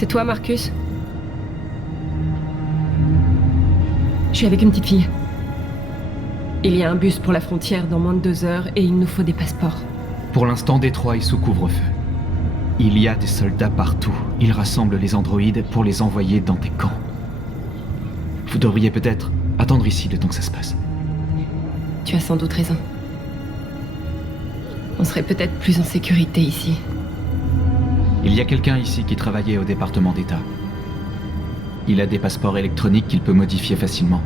C'est toi, Marcus? Je suis avec une petite fille. Il y a un bus pour la frontière dans moins de 2 heures et il nous faut des passeports. Pour l'instant, Détroit est sous couvre-feu. Il y a des soldats partout. Ils rassemblent les androïdes pour les envoyer dans des camps. Vous devriez peut-être attendre ici le temps que ça se passe. Tu as sans doute raison. On serait peut-être plus en sécurité ici. Il y a quelqu'un ici qui travaillait au département d'État. Il a des passeports électroniques qu'il peut modifier facilement.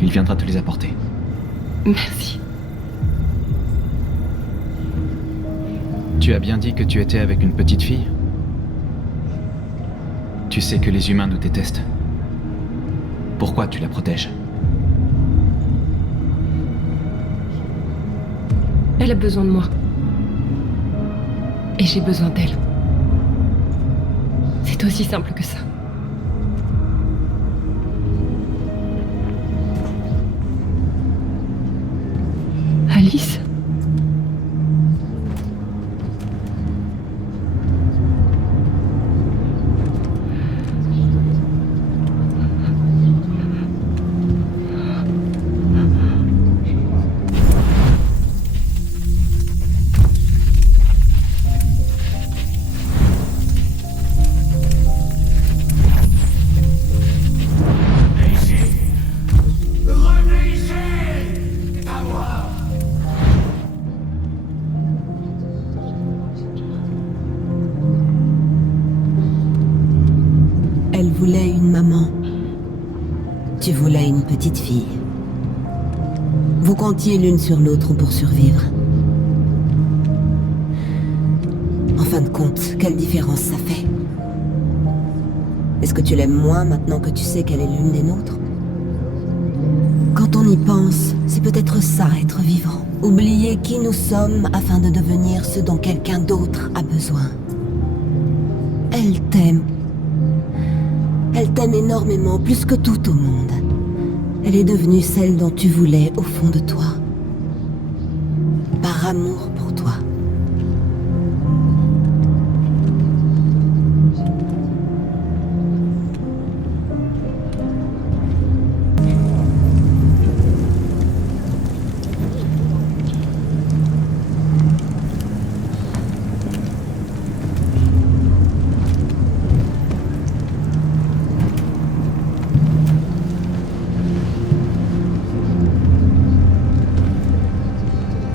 Il viendra te les apporter. Merci. Tu as bien dit que tu étais avec une petite fille? Tu sais que les humains nous détestent. Pourquoi tu la protèges? Elle a besoin de moi. Et j'ai besoin d'elle. C'est aussi simple que ça. Alice? Elle voulait une maman. Tu voulais une petite fille. Vous comptiez l'une sur l'autre pour survivre. En fin de compte, quelle différence ça fait? Est-ce que tu l'aimes moins maintenant que tu sais qu'elle est l'une des nôtres? Quand on y pense, c'est peut-être ça, être vivant. Oublier qui nous sommes afin de devenir ce dont quelqu'un d'autre a besoin. Elle t'aime. Elle t'aime énormément, plus que tout au monde. Elle est devenue celle dont tu voulais au fond de toi. Par amour pour toi.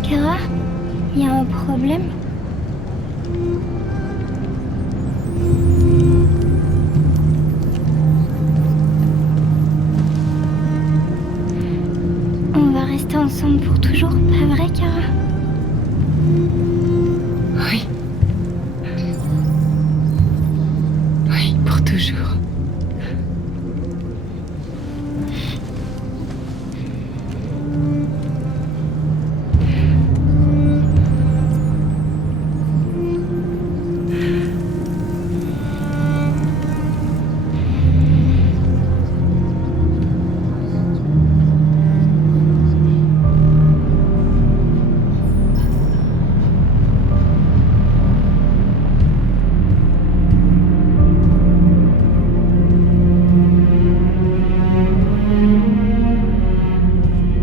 Kara, il y a un problème? On va rester ensemble pour toujours, pas vrai, Kara? Oui. Oui, pour toujours.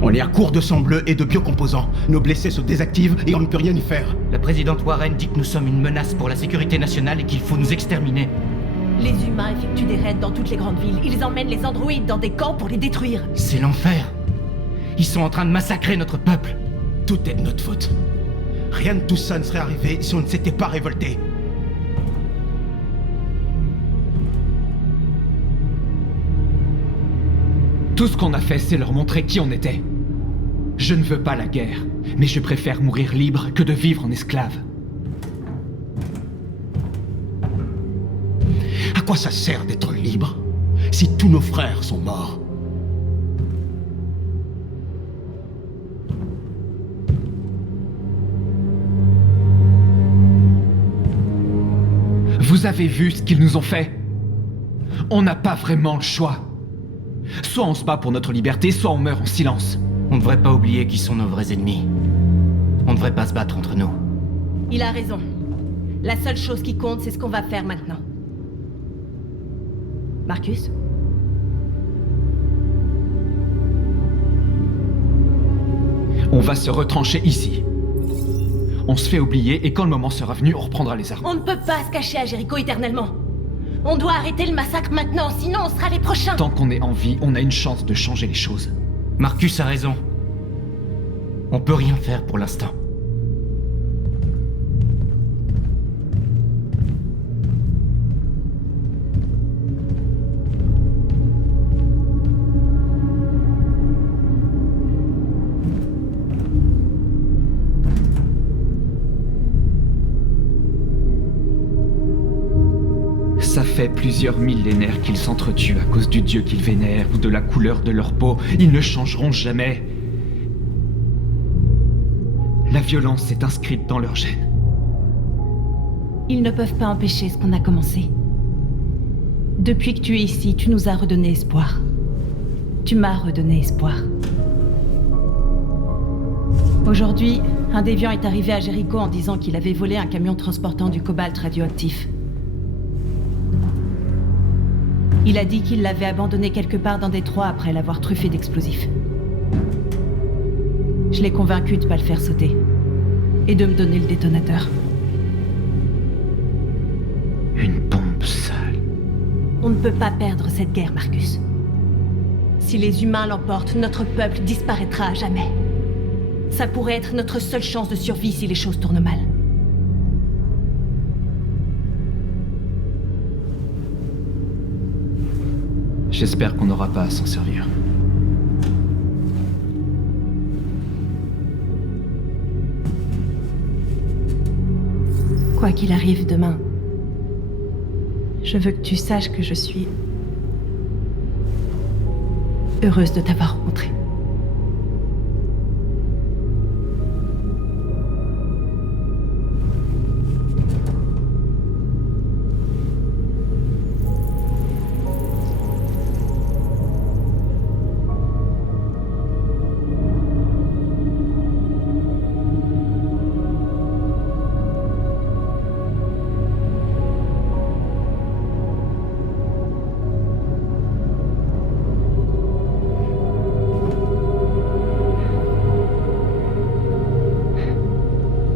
On est à court de sang bleu et de biocomposants. Nos blessés se désactivent et on ne peut rien y faire. La présidente Warren dit que nous sommes une menace pour la sécurité nationale et qu'il faut nous exterminer. Les humains effectuent des raids dans toutes les grandes villes. Ils emmènent les androïdes dans des camps pour les détruire. C'est l'enfer. Ils sont en train de massacrer notre peuple. Tout est de notre faute. Rien de tout ça ne serait arrivé si on ne s'était pas révolté. Tout ce qu'on a fait, c'est leur montrer qui on était. Je ne veux pas la guerre, mais je préfère mourir libre que de vivre en esclave. À quoi ça sert d'être libre si tous nos frères sont morts? Vous avez vu ce qu'ils nous ont fait? On n'a pas vraiment le choix. Soit on se bat pour notre liberté, soit on meurt en silence. On ne devrait pas oublier qui sont nos vrais ennemis. On ne devrait pas se battre entre nous. Il a raison. La seule chose qui compte, c'est ce qu'on va faire maintenant. Marcus? On va se retrancher ici. On se fait oublier et quand le moment sera venu, on reprendra les armes. On ne peut pas se cacher à Jéricho éternellement. On doit arrêter le massacre maintenant, sinon on sera les prochains. Tant qu'on est en vie, on a une chance de changer les choses. Marcus a raison. On peut rien faire pour l'instant. Ça fait plusieurs millénaires qu'ils s'entretuent à cause du dieu qu'ils vénèrent ou de la couleur de leur peau. Ils ne changeront jamais. La violence est inscrite dans leur gène. Ils ne peuvent pas empêcher ce qu'on a commencé. Depuis que tu es ici, tu nous as redonné espoir. Tu m'as redonné espoir. Aujourd'hui, un déviant est arrivé à Jéricho en disant qu'il avait volé un camion transportant du cobalt radioactif. Il a dit qu'il l'avait abandonné quelque part dans Détroit après l'avoir truffé d'explosifs. Je l'ai convaincu de ne pas le faire sauter. Et de me donner le détonateur. Une bombe sale. On ne peut pas perdre cette guerre, Marcus. Si les humains l'emportent, notre peuple disparaîtra à jamais. Ça pourrait être notre seule chance de survie si les choses tournent mal. J'espère qu'on n'aura pas à s'en servir. Quoi qu'il arrive demain, je veux que tu saches que je suis heureuse de t'avoir rencontré.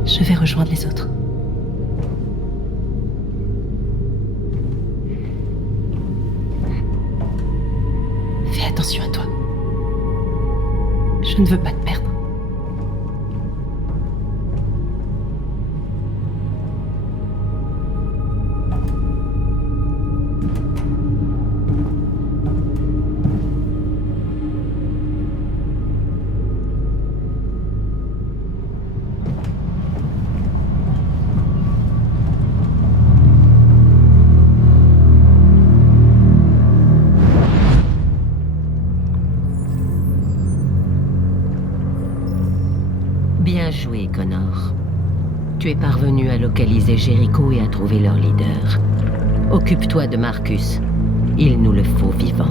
Je vais rejoindre les autres. Fais attention à toi. Je ne veux pas te perdre. Bien joué, Connor. Tu es parvenu à localiser Jéricho et à trouver leur leader. Occupe-toi de Marcus. Il nous le faut vivant.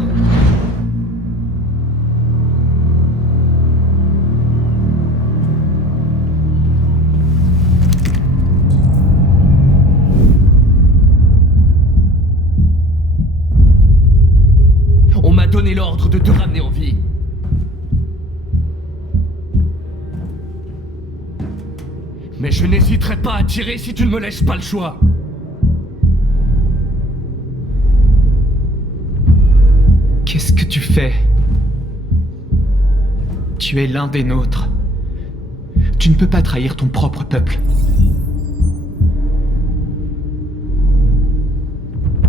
On m'a donné l'ordre de te ramener en vie. Mais je n'hésiterai pas à tirer si tu ne me laisses pas le choix. Qu'est-ce que tu fais? Tu es l'un des nôtres. Tu ne peux pas trahir ton propre peuple.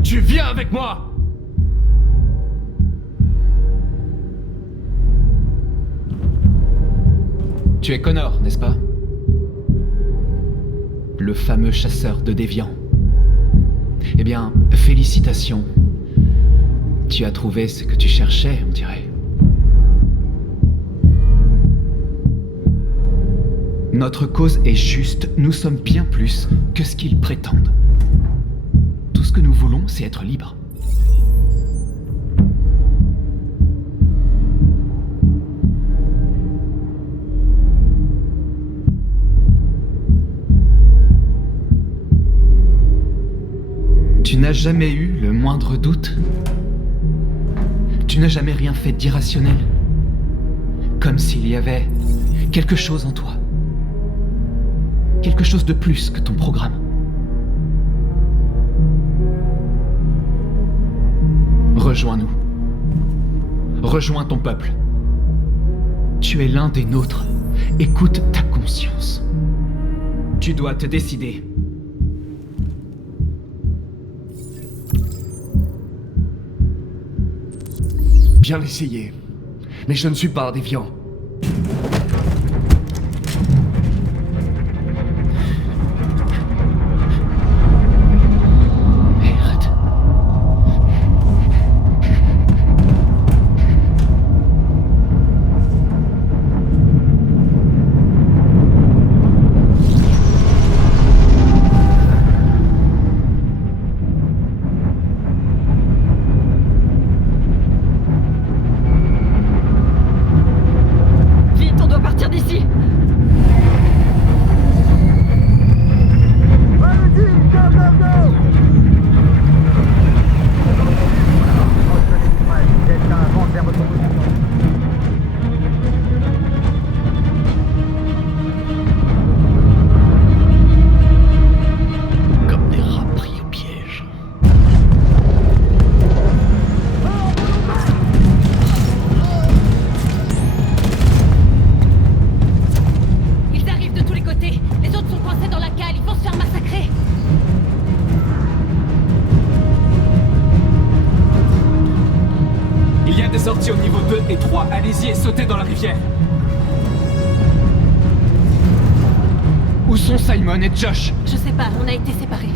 Tu viens avec moi! Tu es Connor, n'est-ce pas? Le fameux chasseur de déviants. Eh bien, félicitations. Tu as trouvé ce que tu cherchais, on dirait. Notre cause est juste, nous sommes bien plus que ce qu'ils prétendent. Tout ce que nous voulons, c'est être libres. Tu n'as jamais eu le moindre doute? Tu n'as jamais rien fait d'irrationnel? Comme s'il y avait quelque chose en toi. Quelque chose de plus que ton programme. Rejoins-nous. Rejoins ton peuple. Tu es l'un des nôtres. Écoute ta conscience. Tu dois te décider. Bien essayé. Mais je ne suis pas un déviant. Merde. Vite, on doit partir d'ici. Comme des rats pris au piège. Ils arrivent de tous les côtés. Les autres sont coincés dans la cale. Ils vont se faire massacrer. Il y a des sorties au niveau 2 et 3. Allez-y et sautez dans la rivière. Où sont Simon et Josh? Je sais pas, on a été séparés.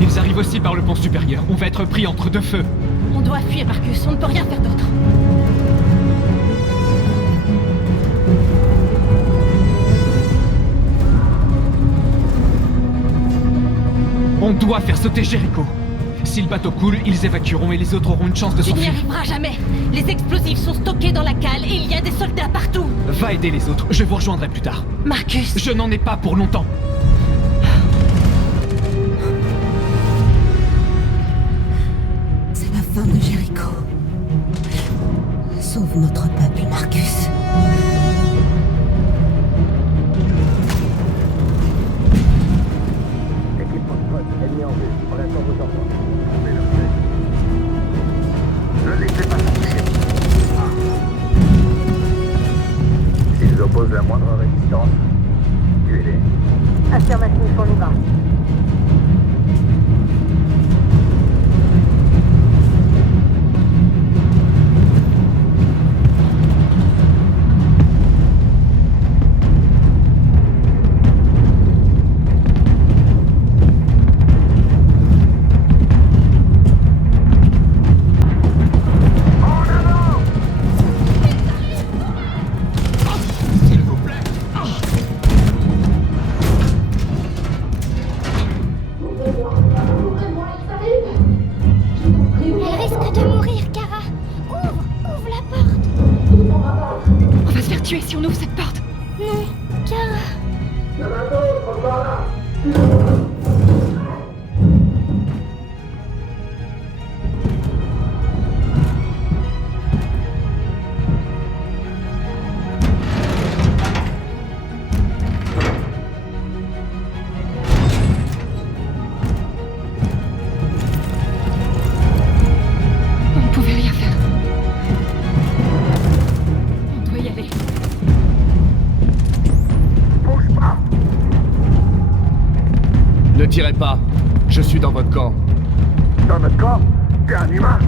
Ils arrivent aussi par le pont supérieur. On va être pris entre deux feux. On doit fuir, Marcus. On ne peut rien faire d'autre. On doit faire sauter Jericho. Si le bateau coule, ils évacueront et les autres auront une chance de Tu n'y s'enfuir. arriveras jamais. Les explosifs sont stockés dans la cale et il y a des soldats partout. Va aider les autres, je vous rejoindrai plus tard. Marcus. Je n'en ai pas pour longtemps. C'est la fin de Jericho. Sauve notre peuple, Marcus. S'ils opposent la moindre résistance, tuez-les. Affirmatif, on y va. Elle risque de mourir, Kara. Ouvre la porte. On va se faire tuer si on ouvre cette porte. Non, Kara. On ne pouvait rien faire. On doit y aller. Bouge pas. Ne tirez pas. Je suis dans votre camp. Dans notre camp, t'es un humain.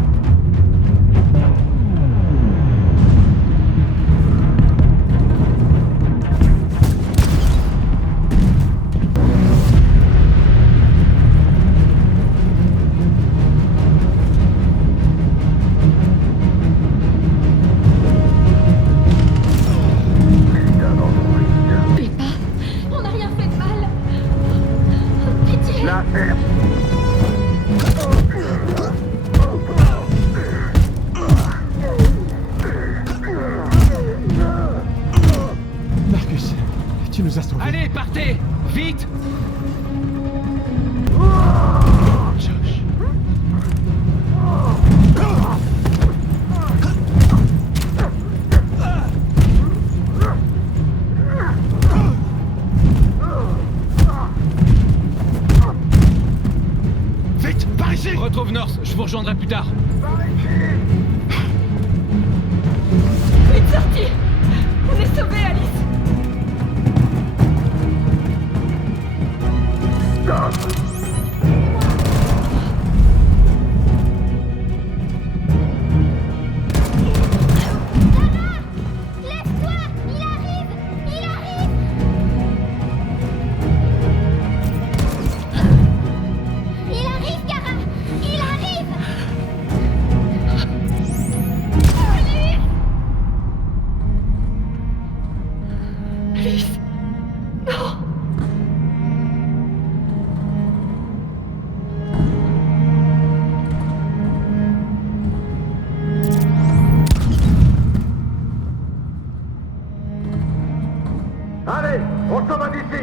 Putain d'androïde. Fais pas. On n'a rien fait de mal. Pitié. La ferme. Marcus, tu nous as sauvés. Allez, partez! Vite! Josh. retrouve North, je vous rejoindrai plus tard. Une sortie! On est sauvés, Alice! Lève-toi! Il arrive! Il arrive! Il arrive, Kara! Il arrive! Alice! Non! Allez, on s'en va d'ici!